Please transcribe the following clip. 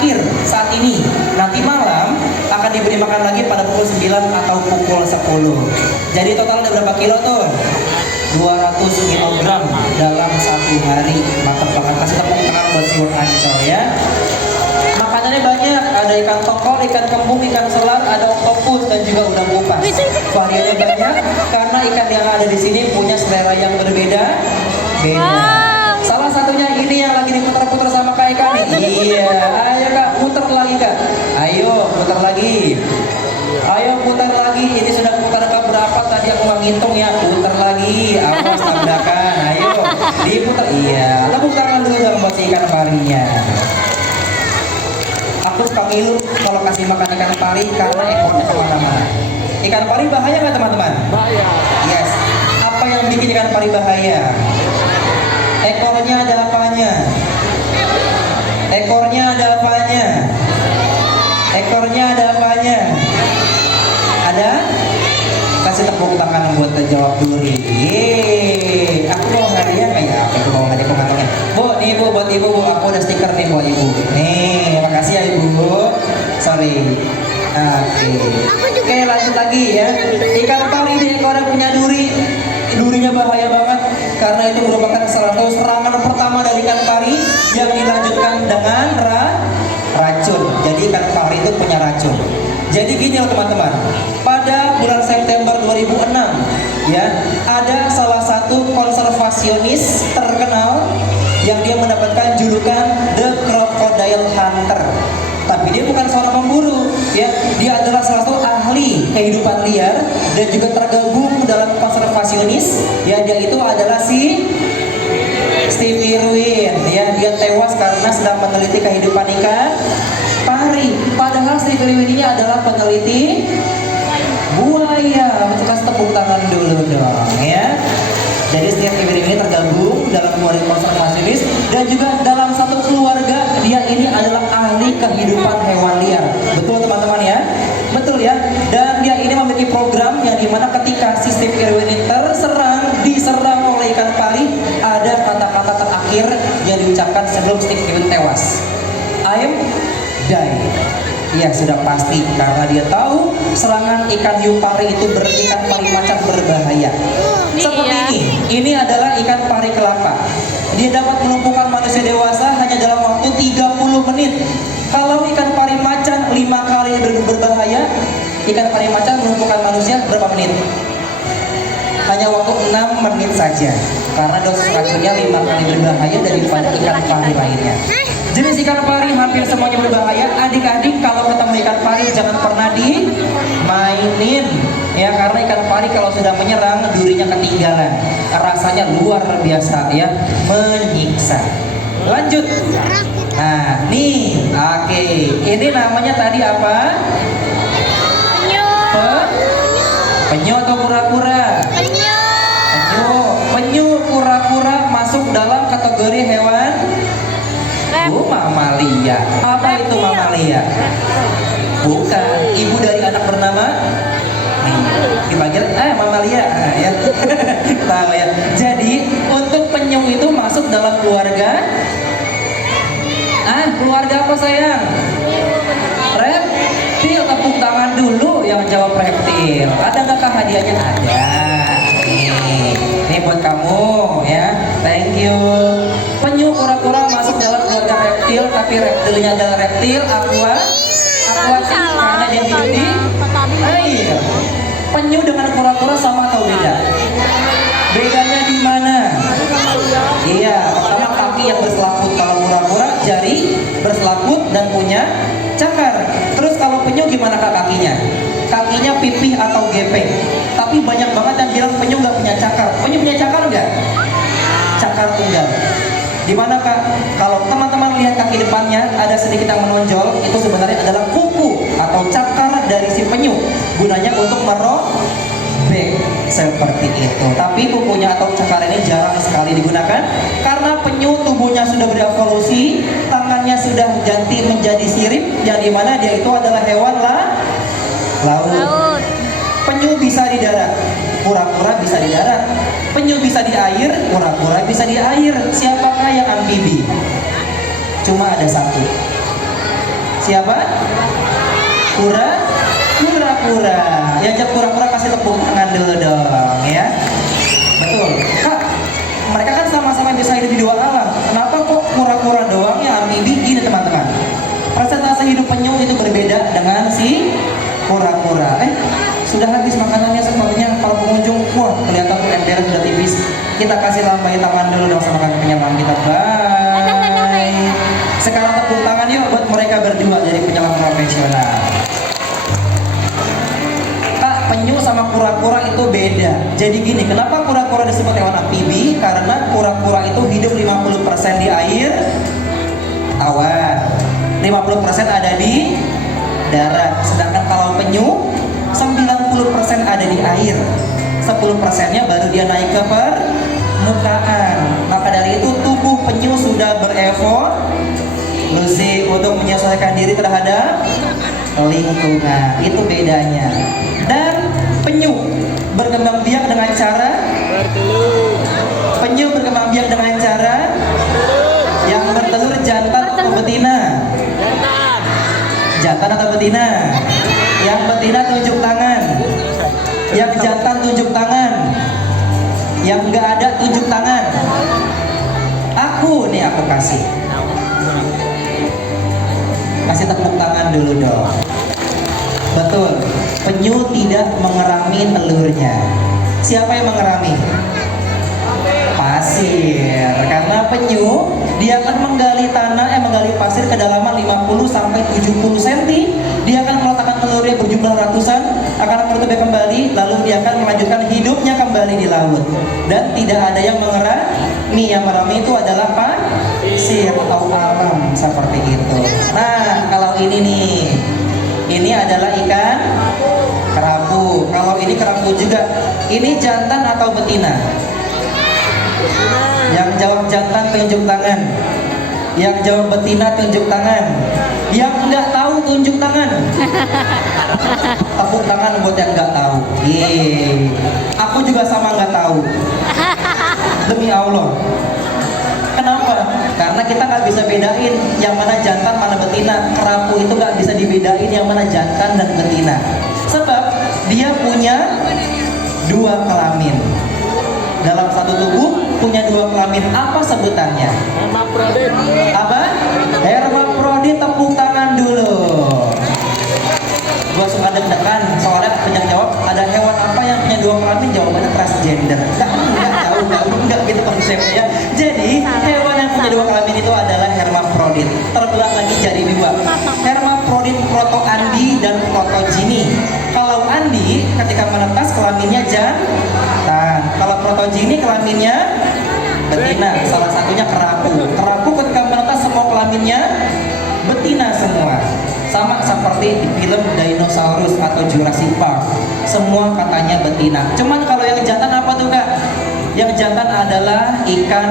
terakhir saat ini. Nanti malam akan diberi makan lagi pada pukul 9 atau pukul 10. Jadi total ada berapa kilo tuh? 200 kg dalam satu hari. Mantap banget, kasih tepuk tangan buat si Ancol ya. Makanannya banyak, ada ikan tokol, ikan kembung, ikan selar, ada oktopus dan juga udang kupas. Variannya banyak karena ikan yang ada di sini punya selera yang berbeda. Salah satunya ini yang lagi diputar-putar sama Kak Eka nih. Iya, ayo Kak, putar lagi Kak. Ayo, putar lagi. Ayo putar lagi. Ini sudah putar ke berapa tadi aku nggak ngitung ya. Putar lagi, awas tabrakan. Ayo, diputar. Iya, tepuk tangan dulu dong buat si ikan parinya. Aku suka ngilu kalau kasih makan ikan pari karena ekornya kemana-mana. Ikan pari bahaya nggak teman-teman? Bahaya. Yes. Apa yang bikin ikan pari bahaya? Ekornya ada apanya? Ekornya ada apanya? Ekornya ada apanya? Ada? Kasih tepuk tangan buat terjawab duri. Yeay. Aku mau hadiah nggak ya? Aku mau hadiah pengamannya. Bu, nih Bu, buat Ibu Bu. Aku udah stiker nih buat Ibu. Nih, makasih ya Ibu. Sorry. Oke, lanjut lagi ya. Ikan pari di ekornya punya duri. Durinya bahaya banget karena itu merupakan salah satu serangan pertama dari ikan pari yang dilanjutkan dengan racun. Jadi ikan pari itu punya racun. Jadi gini loh teman-teman, pada bulan September 2006 ya, ada salah satu konservasionis terkenal yang dia mendapatkan julukan The Crocodile Hunter. Tapi dia bukan seorang pemburu ya, dia adalah salah satu ahli kehidupan liar dan juga tergabung dalam konservasionis ya. Dia itu adalah si Steve Irwin ya, dia tewas karena sedang meneliti kehidupan ikan pari. Padahal Steve Irwin ini adalah peneliti buaya. Untuk kasih tepuk tangan dulu dong ya. Jadi Steve Irwin ini tergabung dalam keluarga konservasionis dan juga dalam satu keluarga dia ini adalah ahli kehidupan hewan liar. Betul teman-teman ya? Betul ya? Dan dia ini memiliki program yang dimana ketika si Steve Irwin ini diserang oleh ikan pari, ada kata-kata terakhir yang diucapkan sebelum Steve Irwin tewas. I'm die. Ya sudah pasti karena dia tahu serangan ikan hiu pari itu ikan pari macan berbahaya. Seperti ini adalah ikan pari kelapa. Dia dapat melumpuhkan manusia dewasa hanya dalam waktu 30 menit. Kalau ikan pari macan 5 kali berbahaya, ikan pari macan melumpuhkan manusia berapa menit? Hanya waktu 6 menit saja. Karena dosis racunnya 5 kali berbahaya daripada ikan pari lainnya. Jenis ikan pari hampir semuanya berbahaya. Adik-adik kalau ketemu ikan pari jangan pernah dimainin ya, karena ikan pari kalau sudah menyerang durinya ketinggalan. Rasanya luar biasa ya, menyiksa. Lanjut. Nah, nih, oke. Ini namanya tadi apa? Penyu atau kura-kura? Penyu kura-kura masuk dalam kategori hewan mamalia. Apa itu mamalia? Bukan. Ibu dari anak bernama dipanggil mamalia ya. Tahu ya. Jadi untuk penyu itu masuk dalam keluarga keluarga apa sayang? Reptil. Tepuk tangan dulu yang jawab reptil. Ada nggak hadiahnya? Ada. Ini buat kamu ya. Thank you. Penyu kura-kura masuk dalam keluarga reptil, tapi reptilnya adalah reptil akuatik karena dia hidup di air. Penyu dengan kura-kura sama atau beda? Bedanya di mana? Iya, pertama kaki yang berselaput. Kalau kura-kura jari berselaput dan punya cakar. Terus kalau penyu gimana kak kakinya? Kakinya pipih atau gepeng. Tapi banyak banget yang bilang penyu nggak punya cakar. Penyu punya cakar nggak? Cakar tunggal. Dimana kak? Kalau teman-teman lihat kaki depannya ada sedikit yang menonjol, itu sebenarnya adalah kuku atau cakar dari si penyu. Gunanya untuk merobek seperti itu. Tapi kukunya atau cakar ini jarang sekali digunakan karena penyu tubuhnya sudah berevolusi, tangannya sudah ganti menjadi sirip, yang dimana dia itu adalah hewan laut. Penyu bisa di darat, kura-kura bisa di darat. Penyu bisa di air, kura-kura bisa di air. Siapakah yang amfibi? Cuma ada satu. Siapa? Kura-kura. Ya, jawab kura-kura, kasih tepuk tangan dulu dong ya. Betul. Kak, mereka kan sama-sama bisa hidup di dua alam. Kenapa kok kura-kura doang ya amfibi? Gini teman-teman. Persentase hidup penyu itu berbeda dengan si kura-kura. Sudah habis makanannya sepertinya para pengunjung. Wah, kelihatan tuh ember sudah tipis. Kita kasih lambai tangan dulu dong sama kaki penyelam kita. Bye. Sekarang tepuk tangan yuk buat mereka berdua dari penyelam profesional. Penyu sama kura-kura itu beda. Jadi gini, kenapa kura-kura disebut hewan amfibi? Karena kura-kura itu hidup 50% di air tawar, 50% ada di darat. Sedangkan kalau penyu 90% ada di air, 10%-nya baru dia naik ke permukaan. Maka dari itu tubuh penyu sudah berevolusi untuk menyesuaikan diri terhadap lingkungan. Itu bedanya. Dan penyu berkembang biak dengan cara penyu berkembang biak dengan cara yang bertelur jantan atau betina? Jantan atau betina? Yang betina tunjuk tangan, yang jantan tunjuk tangan, yang enggak ada tunjuk tangan. Aku kasih tepuk tangan dulu dong. Betul, penyu tidak mengerami telurnya. Siapa yang mengerami? Pasir. Karena penyu dia akan menggali menggali pasir kedalaman 50 sampai 70 cm. Dia akan meletakkan telurnya berjumlah ratusan, akan menutupnya kembali, lalu dia akan melanjutkan hidupnya kembali di laut. Dan tidak ada yang mengerami. Yang mengerami itu adalah pasir atau alam seperti itu. Nah, kalau ini nih, ini adalah ikan kerapu. Kalau ini kerapu juga. Ini jantan atau betina? Yang jawab jantan tunjuk tangan. Yang jawab betina tunjuk tangan. Yang nggak tahu tunjuk tangan. Tepuk tangan buat yang nggak tahu. Yeay. Aku juga sama nggak tahu. Demi Allah. Kenapa? Karena kita nggak bisa bedain yang mana jantan, mana betina. Kerapu itu nggak bisa dibedain yang mana jantan dan betina. Sebab dia punya dua kelamin. Dalam satu tubuh punya dua kelamin. Apa sebutannya? Hermafrodit. Apa? Hermafrodit. Tepuk tangan dulu. Gua suka deg-degan soalnya banyak jawab. Ada hewan apa yang punya dua kelamin? Jawabannya transgender. Enggak gitu konsepnya. Jadi hewan yang punya dua kelamin itu adalah hermafrodit. Terbelah lagi jadi dua. Hermafrodit protoandi dan protogini. Kalau andi ketika menetas kelaminnya jantan. Kalau protogini kelaminnya betina. Salah satunya kerapu. Kerapu ketika menetas semua kelaminnya betina semua. Sama seperti di film Dinosaurus atau Jurassic Park. Semua katanya betina. Cuman kalau yang jantan apa tuh Kak? Yang jantan adalah ikan